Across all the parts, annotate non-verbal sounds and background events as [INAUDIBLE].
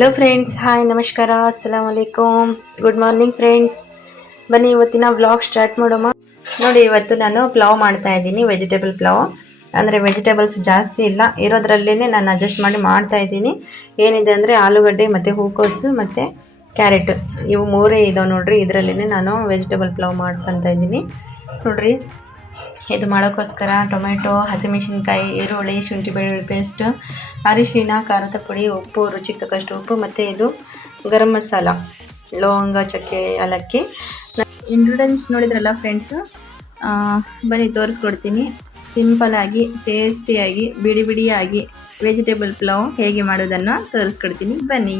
Hello friends hi ನಮಸ್ಕಾರ. ಅಸ್ಸಲಾಮ್ ವಲೈಕುಮ್ ಗುಡ್ ಮಾರ್ನಿಂಗ್ ಫ್ರೆಂಡ್ಸ್ ಬನ್ನಿ, ಇವತ್ತಿನ ವ್ಲಾಗ್ ಸ್ಟಾರ್ಟ್ ಮಾಡೋಣ. ನೋಡಿ, ಇವತ್ತು ನಾನು ಪ್ಲಾವ್ ಮಾಡ್ತಾ ಇದ್ದೀನಿ ವೆಜಿಟೇಬಲ್ ಪ್ಲಾವ್. ಅಂದರೆ ವೆಜಿಟೇಬಲ್ಸ್ ಜಾಸ್ತಿ ಇಲ್ಲ. ಇರೋದ್ರಲ್ಲೇ ನಾನು ಅಡ್ಜಸ್ಟ್ ಮಾಡಿ ಮಾಡ್ತಾ ಇದ್ದೀನಿ. ಏನಿದೆ ಅಂದರೆ ಆಲೂಗಡ್ಡೆ ಮತ್ತು ಹೂಕೋಸು ಮತ್ತು ಕ್ಯಾರೆಟ್ ಇವು ಮೂರೇ ಇದಾವೆ ನೋಡ್ರಿ. ಇದರಲ್ಲೇ ನಾನು ವೆಜಿಟೇಬಲ್ ಪ್ಲಾವ್ ಮಾಡ್ಕೊತಾ ಇದ್ದೀನಿ. ನೋಡ್ರಿ. ಇದು ಮಾಡೋಕ್ಕೋಸ್ಕರ ಟೊಮೆಟೊ, ಹಸಿಮೆಣ್ಸಿನ್ಕಾಯಿ, ಈರುಳ್ಳಿ ಶುಂಠಿ ಬೆಳ್ಳುಳ್ಳಿ ಪೇಸ್ಟ್ ಅರಿಶಿಣ, ಖಾರದ ಪುಡಿ, ಉಪ್ಪು ರುಚಿಗೆ ತಕ್ಕಷ್ಟು ಉಪ್ಪು ಮತ್ತು ಇದು ಗರಂ ಮಸಾಲ, ಲವಂಗ, ಚಕ್ಕೆ, ಏಲಕ್ಕಿ. ಇಂಗ್ರೀಡಿಯೆಂಟ್ಸ್ ನೋಡಿದ್ರಲ್ಲ ಫ್ರೆಂಡ್ಸು ಬನ್ನಿ ತೋರಿಸ್ಕೊಡ್ತೀನಿ. ಸಿಂಪಲಾಗಿ ಟೇಸ್ಟಿಯಾಗಿ ಬಿಡಿ ಬಿಡಿಯಾಗಿ ವೆಜಿಟೇಬಲ್ ಪ್ಲಾವ್ ಹೇಗೆ ಮಾಡೋದನ್ನು ತೋರಿಸ್ಕೊಡ್ತೀನಿ. ಬನ್ನಿ.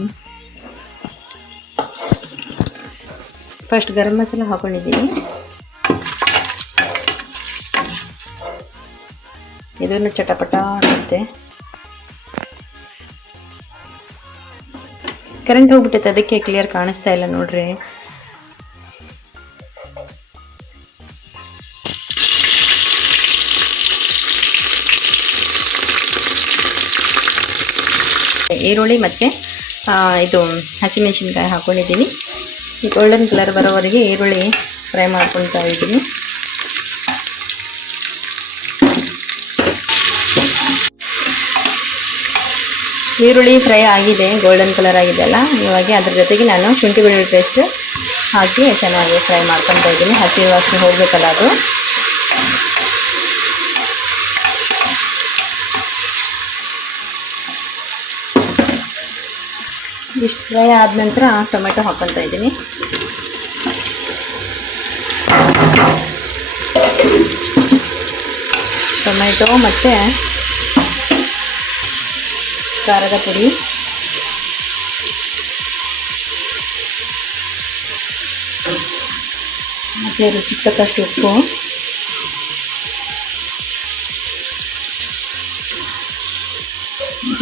ಫಸ್ಟ್ ಗರಂ ಮಸಾಲ ಹಾಕೊಂಡಿದ್ದೀನಿ. ಇದನ್ನು ಚಟಪಟ ಆಗುತ್ತೆ. ಕರೆಂಟ್ ಹೋಗ್ಬಿಟ್ಟೈತೆ, ಅದಕ್ಕೆ ಕ್ಲಿಯರ್ ಕಾಣಿಸ್ತಾ ಇಲ್ಲ ನೋಡ್ರಿ. ಈರುಳ್ಳಿ ಮತ್ತೆ ಇದು ಹಸಿಮೆಣಸಿನ್ಕಾಯಿ ಹಾಕೊಂಡಿದ್ದೀನಿ. ಗೋಲ್ಡನ್ ಕಲರ್ ಬರೋವರೆಗೆ ಈರುಳ್ಳಿ ಫ್ರೈ ಮಾಡ್ಕೊಳ್ತಾ ಇದ್ದೀನಿ. ಈರುಳ್ಳಿ ಫ್ರೈ ಆಗಿದೆ ಗೋಲ್ಡನ್ ಕಲರ್ ಆಗಿದೆ ಅಲ್ಲ? ಇವಾಗ ಅದ್ರ ಜೊತೆಗೆ ನಾನು ಶುಂಠಿ ಬೆಳ್ಳುಳ್ಳಿ ಪೇಸ್ಟ್ ಹಾಕಿ ಚೆನ್ನಾಗಿ ಫ್ರೈ ಮಾಡ್ಕೊತಾ ಇದ್ದೀನಿ. ಹಸಿ ವಾಸನೆ ಹೋಗಬೇಕಲ್ಲ ಅದು? ಇಷ್ಟು ಫ್ರೈ ಆದ ನಂತರ ಟೊಮೆಟೊ ಹಾಕ್ಕೊತಾ ಇದ್ದೀನಿ. ಟೊಮೆಟೊ ಮತ್ತು ಖಾರದ ಪುಡಿ. ಮತ್ತು ರುಚಿಗೆ ತಕ್ಕಷ್ಟು ಉಪ್ಪು.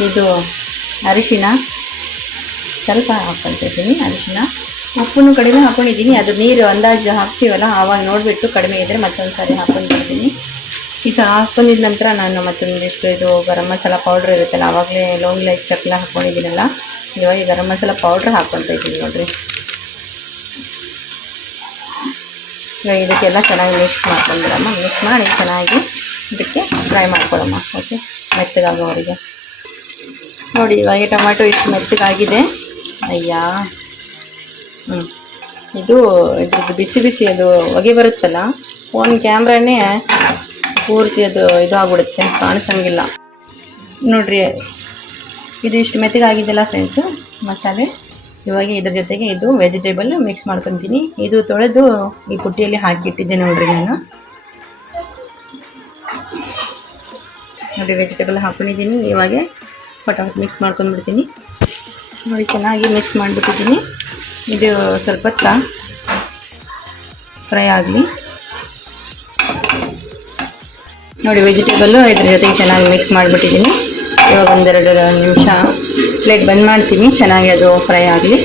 ಇದು ಅರಿಶಿನ. ಸ್ವಲ್ಪ ಹಾಕ್ಕೊಳ್ತಿದ್ದೀನಿ ಅರಿಶಿನ. ಉಪ್ಪನ್ನು ಕಡಿಮೆ ಹಾಕ್ಕೊಂಡಿದ್ದೀನಿ ಅದು ನೀರು ಅಂದಾಜು ಹಾಕ್ತೀವಲ್ಲ, ಆವಾಗ ನೋಡಿಬಿಟ್ಟು ಕಡಿಮೆ ಇದ್ದರೆ ಮತ್ತೊಂದು ಸಾರಿ ಹಾಕ್ಕೊಂಡಿದ್ದೀನಿ ಈಗ ಹಾಕ್ಕೊಂಡಿದ ನಂತರ ನಾನು ಮತ್ತೊಂದಿಷ್ಟು ಇದು ಗರಂ ಮಸಾಲ ಪೌಡ್ರ್ ಇರುತ್ತಲ್ಲ ಆವಾಗಲೇ ಲೋಂಗ್ ಲೈಸ್ ಚಕ್ಲ ಹಾಕ್ಕೊಂಡಿದ್ದೀನಲ್ಲ ಇವಾಗ ಗರಂ ಮಸಾಲ ಪೌಡ್ರ್ ಹಾಕ್ಕೊತಾ ಇದ್ದೀನಿ ನೋಡಿರಿ. ಇವಾಗ ಇದಕ್ಕೆಲ್ಲ ಚೆನ್ನಾಗಿ ಮಿಕ್ಸ್ ಮಾಡ್ಕೊಂಡ್ಬಿಡಮ್ಮ. ಮಿಕ್ಸ್ ಮಾಡಿ ಚೆನ್ನಾಗಿ ಇದಕ್ಕೆ ಫ್ರೈ ಮಾಡ್ಕೊಳ್ಳಮ್ಮ ಓಕೆ ಮೆತ್ತಗಾಗೋವರೆಗೆ. ನೋಡಿ, ಇವಾಗ ಟೊಮೆಟೊ ಇಷ್ಟು ಮೆತ್ತಗಾಗಿದೆ. ಅಯ್ಯ! ಹ್ಞೂ ಇದು, ಇದ್ರದ್ದು ಬಿಸಿ ಬಿಸಿ ಅದು ಹೊಗೆ ಬರುತ್ತಲ್ಲ ಫೋನ್ ಕ್ಯಾಮ್ರಾನೇ ಪೂರ್ತಿ ಅದು ಇದು ಆಗ್ಬಿಡುತ್ತೆ ಕಾಣಿಸಂಗಿಲ್ಲ. ನೋಡ್ರಿ, ಇದು ಇಷ್ಟು ಮೆತ್ತಗಾಗಿದೆಯಲ್ಲ ಫ್ರೆಂಡ್ಸು ಮಸಾಲೆ. ಇವಾಗ ಇದ್ರ ಜೊತೆಗೆ ಇದು ವೆಜಿಟೇಬಲ್ ಮಿಕ್ಸ್ ಮಾಡ್ಕೊತೀನಿ. ಇದು ತೊಳೆದು ಈ ಪುಟ್ಟಿಯಲ್ಲಿ ಹಾಕಿಟ್ಟಿದ್ದೆ ನೋಡ್ರಿ ನಾನು. ನೋಡಿ ವೆಜಿಟೇಬಲ್ ಹಾಕೊಂಡಿದ್ದೀನಿ. ಇವಾಗ ಪಟಾಟ್ ಮಿಕ್ಸ್ ಮಾಡ್ಕೊಂಡ್ಬಿಡ್ತೀನಿ. ನೋಡಿ, ಚೆನ್ನಾಗಿ ಮಿಕ್ಸ್ ಮಾಡಿಬಿಟ್ಟಿದ್ದೀನಿ. ಇದು ಸ್ವಲ್ಪ ಫ್ರೈ ಆಗಲಿ. ನೋಡಿ ವೆಜಿಟೇಬಲ್ಲು ಇದ್ರ ಜೊತೆಗೆ ಚೆನ್ನಾಗಿ ಮಿಕ್ಸ್ ಮಾಡಿಬಿಟ್ಟಿದ್ದೀನಿ. ಇವಾಗ ಒಂದೆರಡು ನಿಮಿಷ ಪ್ಲೇಟ್ ಬಂದ್ ಮಾಡ್ತೀನಿ. ಚೆನ್ನಾಗಿ ಅದು ಫ್ರೈ ಆಗಲಿ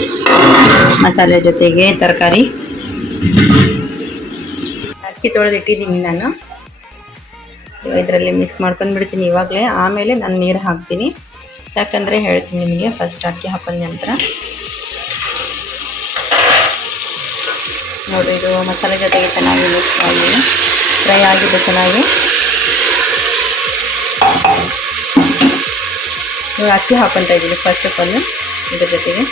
ಮಸಾಲೆ ಜೊತೆಗೆ ತರಕಾರಿ. ಅಕ್ಕಿ ತೊಳೆದಿಟ್ಟಿದ್ದೀನಿ ನಾನು. ಇದರಲ್ಲಿ ಮಿಕ್ಸ್ ಮಾಡ್ಕೊಂಡ್ಬಿಡ್ತೀನಿ ಇವಾಗಲೇ. ಆಮೇಲೆ ನಾನು ನೀರು ಹಾಕ್ತೀನಿ. ಯಾಕಂದರೆ ಹೇಳ್ತೀನಿ ನಿಮಗೆ ಫಸ್ಟ್ ಅಕ್ಕಿ ಹಾಕೊಂಡ ನಂತರ. ನೋಡಿ, ಇದು ಮಸಾಲೆ ಜೊತೆಗೆ ಚೆನ್ನಾಗಿ ಮಿಕ್ಸ್ ಮಾಡಿದ್ದೀನಿ ಫ್ರೈ ಆಗಿದೆ ಚೆನ್ನಾಗಿ. ಇವಾಗ ಅಕ್ಕಿ ಹಾಕ್ಕೊತಾ ಇದ್ದೀನಿ ಫಸ್ಟ್ ಆಫ್ ಆಲ್ ಇದ್ರ ಜೊತೆಗೆ.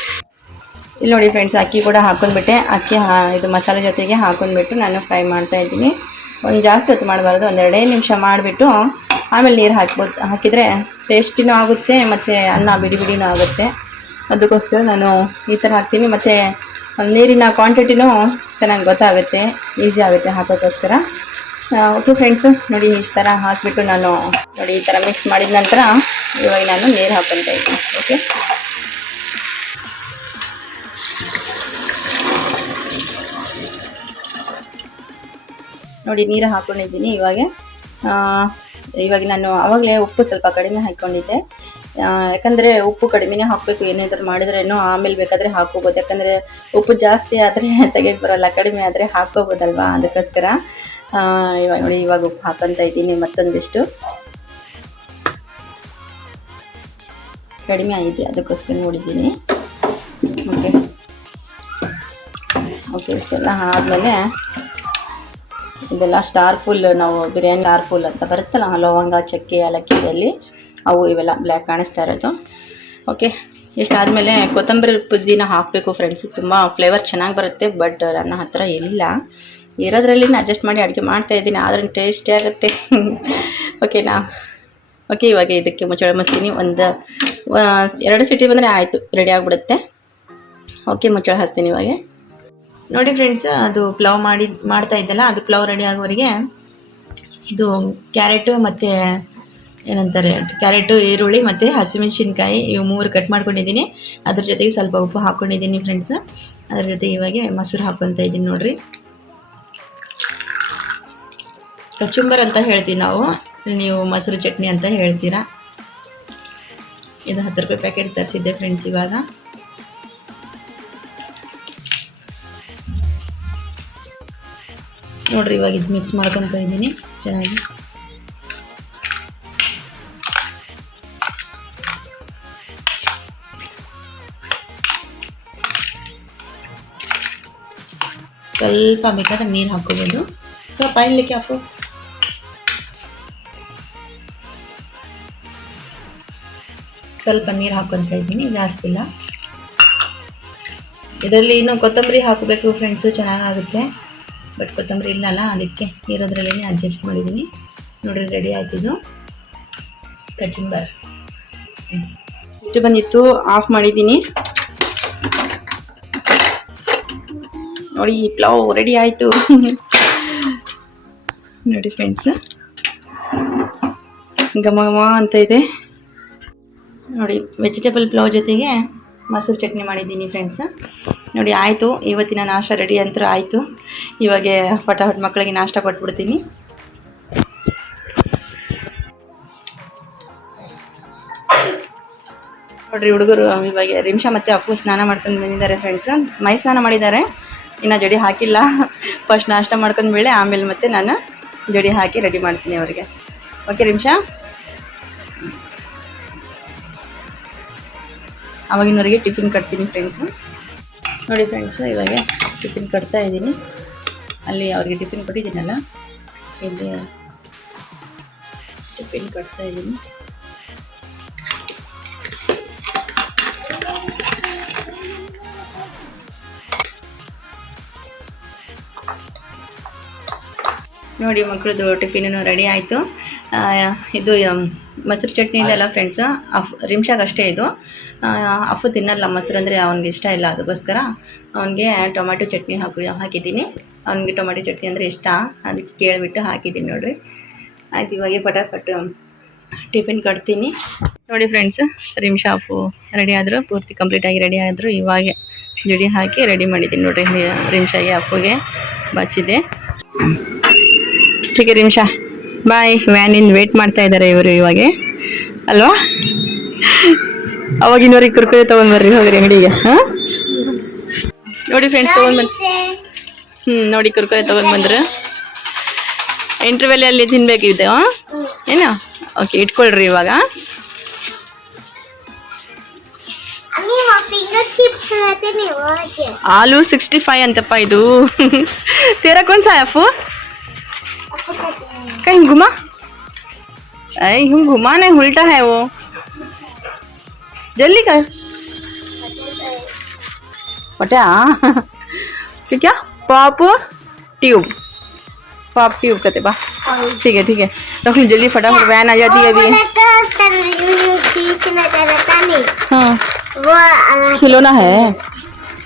ಇಲ್ಲಿ ನೋಡಿ ಫ್ರೆಂಡ್ಸ್ ಅಕ್ಕಿ ಕೂಡ ಹಾಕೊಂಡ್ಬಿಟ್ಟೆ. ಅಕ್ಕಿ ಇದು ಮಸಾಲೆ ಜೊತೆಗೆ ಹಾಕೊಂಡ್ಬಿಟ್ಟು ನಾನು ಫ್ರೈ ಮಾಡ್ತಾ ಇದ್ದೀನಿ. ಒಂದು ಜಾಸ್ತಿ ಹೊತ್ತು ಮಾಡಬಾರ್ದು ಒಂದು ಎರಡೇ ನಿಮಿಷ ಮಾಡಿಬಿಟ್ಟು ಆಮೇಲೆ ನೀರು ಹಾಕ್ಬೋದು. ಹಾಕಿದರೆ ಟೇಸ್ಟಿನೂ ಆಗುತ್ತೆ, ಮತ್ತು ಅನ್ನ ಬಿಡಿ ಬಿಡಿನೂ ಆಗುತ್ತೆ. ಅದಕ್ಕೋಸ್ಕರ ನಾನು ಈ ಥರ ಹಾಕ್ತೀನಿ. ಮತ್ತು ನೀರಿನ ಕ್ವಾಂಟಿಟಿನೂ ಚೆನ್ನಾಗಿ ಗೊತ್ತಾಗುತ್ತೆ ಈಸಿ ಆಗುತ್ತೆ ಹಾಕೋಕ್ಕೋಸ್ಕರ. ಓಕೆ ಫ್ರೆಂಡ್ಸು ನೋಡಿ ಇಷ್ಟು ಥರ ಹಾಕಿಬಿಟ್ಟು ನಾನು ನೋಡಿ ಈ ಥರ ಮಿಕ್ಸ್ ಮಾಡಿದ ನಂತರ ಇವಾಗ ನಾನು ನೀರು ಹಾಕೊತಾ ಇದ್ದೀನಿ ಓಕೆ ನೋಡಿ ನೀರು ಹಾಕ್ಕೊಂಡಿದ್ದೀನಿ ಇವಾಗ. ಇವಾಗ ನಾನು ಆವಾಗಲೇ ಉಪ್ಪು ಸ್ವಲ್ಪ ಕಡಿಮೆ ಹಾಕ್ಕೊಂಡಿದ್ದೆ ಯಾಕಂದರೆ ಉಪ್ಪು ಕಡಿಮೆನೇ ಹಾಕಬೇಕು ಏನಾದರೂ ಮಾಡಿದ್ರೇನೋ ಆಮೇಲೆ ಬೇಕಾದರೆ ಹಾಕ್ಕೋಬೋದು. ಯಾಕಂದರೆ ಉಪ್ಪು ಜಾಸ್ತಿ ಆದರೆ [LAUGHS] ತೆಗೆದು ಬರೋಲ್ಲ, ಕಡಿಮೆ ಆದರೆ ಹಾಕ್ಕೋಬೋದಲ್ವಾ ಅದಕ್ಕೋಸ್ಕರ. ಇವಾಗ ನೋಡಿ, ಇವಾಗ ಉಪ್ಪು ಹಾಕೊತ ಇದ್ದೀನಿ ಮತ್ತೊಂದಿಷ್ಟು. ಕಡಿಮೆ ಆಗಿದೆ, ಅದಕ್ಕೋಸ್ಕರ ನೋಡಿದ್ದೀನಿ. ಓಕೆ. ಓಕೆ, ಇಷ್ಟೆಲ್ಲ ಆದಮೇಲೆ ಇದೆಲ್ಲ ಸ್ಟಾರ್ ಫುಲ್, ನಾವು ಬಿರಿಯಾನಿ ಸ್ಟಾರ್ ಫುಲ್ ಅಂತ ಬರುತ್ತಲ್ಲ, ಲವಂಗ, ಚಕ್ಕೆ ಏಲಕ್ಕಿಯಲ್ಲಿ ಅವು ಇವೆಲ್ಲ ಬ್ಲ್ಯಾಕ್ ಕಾಣಿಸ್ತಾ ಇರೋದು. ಓಕೆ ಇಷ್ಟಾದಮೇಲೆ ಕೊತ್ತಂಬರಿ ಪುದ್ದಿನ ಹಾಕಬೇಕು ಫ್ರೆಂಡ್ಸ್ ತುಂಬ ಫ್ಲೇವರ್ ಚೆನ್ನಾಗಿ ಬರುತ್ತೆ ಬಟ್ ನನ್ನ ಹತ್ತಿರ ಇಲ್ಲ. ಇರೋದ್ರಲ್ಲಿ ಅಡ್ಜಸ್ಟ್ ಮಾಡಿ ಅಡುಗೆ ಮಾಡ್ತಾ ಇದ್ದೀನಿ, ಆದ್ರೆ ಟೇಸ್ಟಿ ಆಗುತ್ತೆ. ಓಕೆನಾ ಓಕೆ ಇವಾಗ ಇದಕ್ಕೆ ಮುಚ್ಚಳ ಮುಚ್ತೀನಿ ಒಂದು ಎರಡು ಸಿಟಿ ಬಂದರೆ ಆಯಿತು ರೆಡಿ ಆಗಿಬಿಡುತ್ತೆ. ಓಕೆ ಮುಚ್ಚಳ ಹಾಸ್ತೀನಿ ಇವಾಗ. ನೋಡಿ ಫ್ರೆಂಡ್ಸ್ ಅದು ಪ್ಲವ್ ಮಾಡಿ, ಮಾಡ್ತಾ ಇದ್ದಲ್ಲ, ಅದು ಪ್ಲವ್ ರೆಡಿ ಆಗೋವರೆಗೆ ಇದು ಕ್ಯಾರೆಟು ಮತ್ತು ಏನಂತಾರೆ, ಕ್ಯಾರೆಟು, ಈರುಳ್ಳಿ ಮತ್ತು ಹಸಿಮೆಣ್ಸಿನ್ಕಾಯಿ, ಇವು ಮೂರು ಕಟ್ ಮಾಡ್ಕೊಂಡಿದ್ದೀನಿ. ಅದ್ರ ಜೊತೆಗೆ ಸ್ವಲ್ಪ ಉಪ್ಪು ಹಾಕ್ಕೊಂಡಿದ್ದೀನಿ ಫ್ರೆಂಡ್ಸ್ ಅದ್ರ ಜೊತೆಗೆ ಇವಾಗ ಮೊಸರು ಹಾಕ್ಕೊತಾ ಇದ್ದೀನಿ ನೋಡ್ರಿ. ಕಚುಂಬರ್ ಅಂತ ಹೇಳ್ತೀವಿ ನಾವು. ನೀವು ಮೊಸರು ಚಟ್ನಿ ಅಂತ ಹೇಳ್ತೀರಾ. ಇದು ಹತ್ತು ರೂಪಾಯಿ ಪ್ಯಾಕೆಟ್ ತರಿಸಿದ್ದೆ ಫ್ರೆಂಡ್ಸ್ ಇವಾಗ. ನೋಡ್ರಿ ಇವಾಗ ಇದು ಮಿಕ್ಸ್ ಮಾಡ್ಕೊತ ಇದ್ದೀನಿ ಚೆನ್ನಾಗಿ. ಸ್ವಲ್ಪ ಬೇಕಾದ್ರೆ ನೀರು ಹಾಕೋಬೋದು. ಸ್ವಲ್ಪ ಇಲ್ಲಿಕ್ಕೆ ಹಾಕು. ಸ್ವಲ್ಪ ನೀರು ಹಾಕೊತ ಇದ್ದೀನಿ, ಜಾಸ್ತಿ ಇಲ್ಲ. ಇದರಲ್ಲಿ ಇನ್ನೂ ಕೊತ್ತಂಬರಿ ಹಾಕಬೇಕು ಫ್ರೆಂಡ್ಸು ಚೆನ್ನಾಗಾಗುತ್ತೆ. ಬಟ್ ಕೊತ್ತಂಬರಿ ಇಲ್ಲಲ್ಲ, ಅದಕ್ಕೆ ಇರೋದ್ರಲ್ಲೇ ಅಡ್ಜಸ್ಟ್ ಮಾಡಿದ್ದೀನಿ. ನೋಡಿ ರೆಡಿ ಆಯ್ತಿದ್ದು ಕಚುಂಬರ್ ಇಷ್ಟು ಬಂದಿತ್ತು ಆಫ್ ಮಾಡಿದ್ದೀನಿ. ನೋಡಿ, ಈ ಪ್ಲಾವ್ ರೆಡಿ ಆಯಿತು. ನೋಡಿ ಫ್ರೆಂಡ್ಸ್ ಘಮ ಘಮ ಅಂತ ಇದೆ. ನೋಡಿ ವೆಜಿಟೇಬಲ್ ಪ್ಲಾವ್ ಜೊತೆಗೆ ಮೊಸರು ಚಟ್ನಿ ಮಾಡಿದ್ದೀನಿ ಫ್ರೆಂಡ್ಸ್ ನೋಡಿ ಆಯಿತು, ಇವತ್ತಿನ ನಾಷ್ಟ ರೆಡಿ ಅಂತೂ ಆಯಿತು. ಇವಾಗ ಫಟಾಫಟ್ ಮಕ್ಕಳಿಗೆ ನಾಷ್ಟ ಕೊಟ್ಬಿಡ್ತೀನಿ. ನೋಡ್ರಿ ಹುಡುಗರು, ಇವಾಗ ರಿಮ್ಷಾ ಮತ್ತು ಅಪ್ಪು ಸ್ನಾನ ಮಾಡ್ಕೊಂಡು ಬಂದಿದ್ದಾರೆ ಫ್ರೆಂಡ್ಸ್ ಮೈ ಸ್ನಾನ ಮಾಡಿದ್ದಾರೆ. ಇನ್ನು ಜಡಿ ಹಾಕಿಲ್ಲ. ಫಸ್ಟ್ ನಾಷ್ಟ ಮಾಡ್ಕೊಂಡು ಬೇಳೆ ಆಮೇಲೆ ಮತ್ತೆ ನಾನು ಜಡಿ ಹಾಕಿ ರೆಡಿ ಮಾಡ್ತೀನಿ ಅವರಿಗೆ. ಓಕೆ ರಿಮ್ಷಾ ಅವಾಗಿನವರೆಗೆ ಟಿಫಿನ್ ಕಟ್ತೀನಿ ಫ್ರೆಂಡ್ಸು ನೋಡಿ ಫ್ರೆಂಡ್ಸು ಇವಾಗ ಟಿಫಿನ್ ಕಟ್ತಾ ಇದ್ದೀನಿ. ಅಲ್ಲಿ ಅವ್ರಿಗೆ ಟಿಫಿನ್ ಕೊಟ್ಟಿದ್ದೀನಲ್ಲ, ಇಲ್ಲಿ ಟಿಫಿನ್ ಕಟ್ತಾ ಇದ್ದೀನಿ. ನೋಡಿ ಮಕ್ಕಳದು ಟಿಫಿನೂ ರೆಡಿ ಆಯಿತು. ಇದು ಮೊಸರು ಚಟ್ನಿ ಇದೆಲ್ಲ ಫ್ರೆಂಡ್ಸ್ ಅಫ್ ರಿಮ್ಷಾಗ ಅಷ್ಟೇ ಇದು. ಅಫು ತಿನ್ನಲ್ಲ, ಮೊಸರು ಅಂದರೆ ಅವ್ನಿಗೆ ಇಷ್ಟ ಇಲ್ಲ ಅದಕ್ಕೋಸ್ಕರ ಅವನಿಗೆ ಟೊಮೆಟೊ ಚಟ್ನಿ ಹಾಕಿ, ಹಾಕಿದ್ದೀನಿ. ಅವ್ನಿಗೆ ಟೊಮೆಟೊ ಚಟ್ನಿ ಅಂದರೆ ಇಷ್ಟ ಅದಕ್ಕೆ ಕೇಳಿಬಿಟ್ಟು ಹಾಕಿದ್ದೀನಿ ನೋಡಿರಿ. ಆಯ್ತು, ಇವಾಗ ಪಟಾಪಟ್ ಟಿಫಿನ್ ಕಟ್ತೀನಿ. ನೋಡಿ ಫ್ರೆಂಡ್ಸ್ ರಿಮ್ಷಾ ಅಫು ರೆಡಿ ಆದರು, ಪೂರ್ತಿ ಕಂಪ್ಲೀಟಾಗಿ ರೆಡಿ ಆದರು, ಇವಾಗೆ ಜುಡಿ ಹಾಕಿ ರೆಡಿ ಮಾಡಿದ್ದೀನಿ ನೋಡಿರಿ ರಿಮ್ಷಾಗೆ ಅಪ್ಪುಗೆ ಬಚ್ಚಿದೆ. ठीक ಬಾಯ್ ವ್ಯಾನ್ ಇನ್ ವೇಟ್ ಮಾಡ್ತಾ ಇದ್ದಾರೆ ಇವರು ಇವಾಗ. ಅಲ್ವಾ? ಅವಾಗಿನ್ನೋರಿಗೆ ಕುರ್ಕುರೆ ತಗೊಂಡ್ ಬರ್ರಿ ಹೋಗ್ರಿ ಅಂಗಡಿಗೆ. ಹಾ? ನೋಡಿ ಫ್ರೆಂಡ್ಸ್ ತಗೊಂಡ್ ಬಂದ್ ಹ್ಮ್, ನೋಡಿ ಕುರ್ಕುರೆ ತಗೊಂಡ್ ಬಂದ್ರ. ಇಂಟರ್ವೆಲ್ ಅಲ್ಲಿ ತಿನ್ಬೇಕಿದೆ ಏನ? ಓಕೆ ಇಟ್ಕೊಳ್ರಿ ಇವಾಗ. ಆಲೂ ಸಿಕ್ಸ್ಟಿ ಫೈವ್ ಅಂತಪ್ಪ ಇದು. [LAUGHS] ತೇರಕ್ಕೊಂದ್ ಸಾಯಫು घुमा अरे यूं घुमा नहीं उल्टा है वो जल्दी कर पटा ठीक क्या पॉप ट्यूब पॉप ट्यूब कहते बा ठीक है ठीक है रख लो जल्दी फटाफट वैन आ जाती है अभी बीच नजर आता नहीं हाँ वो अ, खिलौना है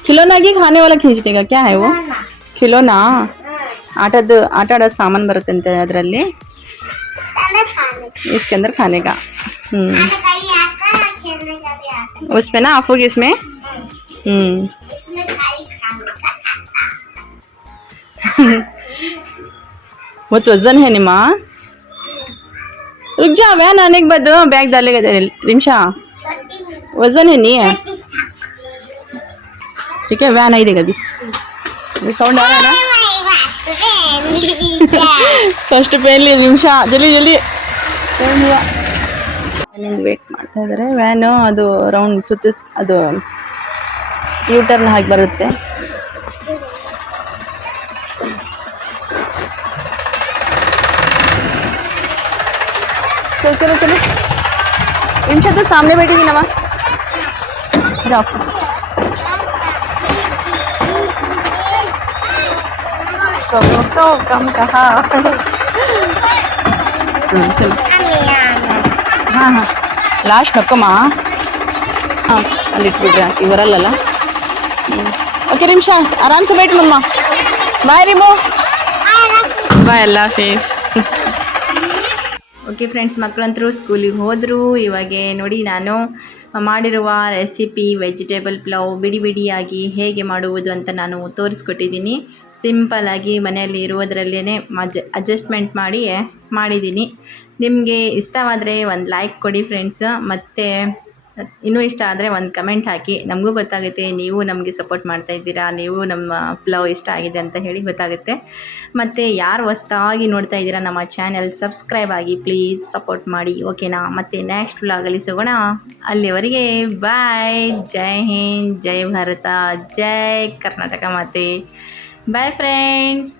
खिलौना की खाने वाला खींचने का क्या है वो ना ಖಿಲೋನಾ ಆಟದ ಆಟ ಆಡೋ ಸಾಮಾನು ಬರುತ್ತಂತೆ ಅದರಲ್ಲಿ खाना खाने इसके अंदर खाने का। हम्म। उसमें ना आप होगी इसमें? हम्म। [LAUGHS] तो वज़न है निमा। रुक जा वह नाने के बाद बैग डालेगा रिमशा। वज़न है नहीं है। ठीक है वह नहीं देगा अभी। साउंड आ रहा है ना? फ़र्स्ट [LAUGHS] पहन लिए रिमशा। जल्दी जल्दी। वेट व्यान अब रौंड सत अब यू टर्न हाँ बरते चलो चलो चलो इनसे सामने बैठी थी नवा जाओ तो कम कहा चलो ಹಾಂ ಹಾಂ. ಲಾಸ್ಟ್ ನಕ್ಕಮ್ಮ. ಹಾಂ ಅಲ್ಲಿ ಇಟ್ಬಿಡ್ರಿ ಆಕಿ ಬರಲ್ಲಲ್ಲ ಓಕೆ ನಿಮಿಷ, ಆರಾಮ್ಸೆ ಬೈಟ್ ಮಮ್ಮ. ಬಾಯ್ ರಿಮೋ ಬಾಯ್ ಅಲ್ಲ ಫೇಸ್ ಓಕೆ ಫ್ರೆಂಡ್ಸ್, ಮಕ್ಕಳಂತರೂ ಸ್ಕೂಲಿಗೆ ಹೋದರು. ಇವಾಗೆ ನೋಡಿ ನಾನು ಮಾಡಿರುವ ರೆಸಿಪಿ, ವೆಜಿಟೇಬಲ್ ಪ್ಲಾವ್ ಬಿಡಿ ಬಿಡಿಯಾಗಿ ಹೇಗೆ ಮಾಡುವುದು ಅಂತ ನಾನು ತೋರಿಸ್ಕೊಟ್ಟಿದ್ದೀನಿ. ಸಿಂಪಲ್ಲಾಗಿ ಮನೆಯಲ್ಲಿ ಇರುವುದರಲ್ಲೇ ಮಜ್ ಅಡ್ಜಸ್ಟ್ಮೆಂಟ್ ಮಾಡಿ ಮಾಡಿದ್ದೀನಿ. ನಿಮಗೆ ಇಷ್ಟವಾದರೆ ಒಂದು ಲೈಕ್ ಕೊಡಿ ಫ್ರೆಂಡ್ಸ್. ಮತ್ತು ಇನ್ನೂ ಇಷ್ಟ ಆದರೆ ಒಂದು ಕಮೆಂಟ್ ಹಾಕಿ. ನಮಗೂ ಗೊತ್ತಾಗುತ್ತೆ, ನೀವು ನಮಗೆ ಸಪೋರ್ಟ್ ಮಾಡ್ತಾ ಇದ್ದೀರಾ, ನೀವು ನಮ್ಮ ಪ್ಲವ್ ಇಷ್ಟ ಆಗಿದೆ ಅಂತ ಹೇಳಿ ಗೊತ್ತಾಗುತ್ತೆ. ಮತ್ತು ಯಾರು ಹೊಸ್ತಾಗಿ ನೋಡ್ತಾ ಇದ್ದೀರಾ, ನಮ್ಮ ಚಾನೆಲ್ ಸಬ್ಸ್ಕ್ರೈಬ್ ಆಗಿ ಪ್ಲೀಸ್ ಸಪೋರ್ಟ್ ಮಾಡಿ ಓಕೆನಾ ಮತ್ತು ನೆಕ್ಸ್ಟ್ ವ್ಲಾಗಲ್ಲಿ ಸಿಗೋಣ. ಅಲ್ಲಿವರೆಗೆ ಬಾಯ್ ಜೈ ಹಿಂದ್, ಜೈ ಭಾರತ, ಜೈ ಕರ್ನಾಟಕ ಮಾತೆ. Bye friends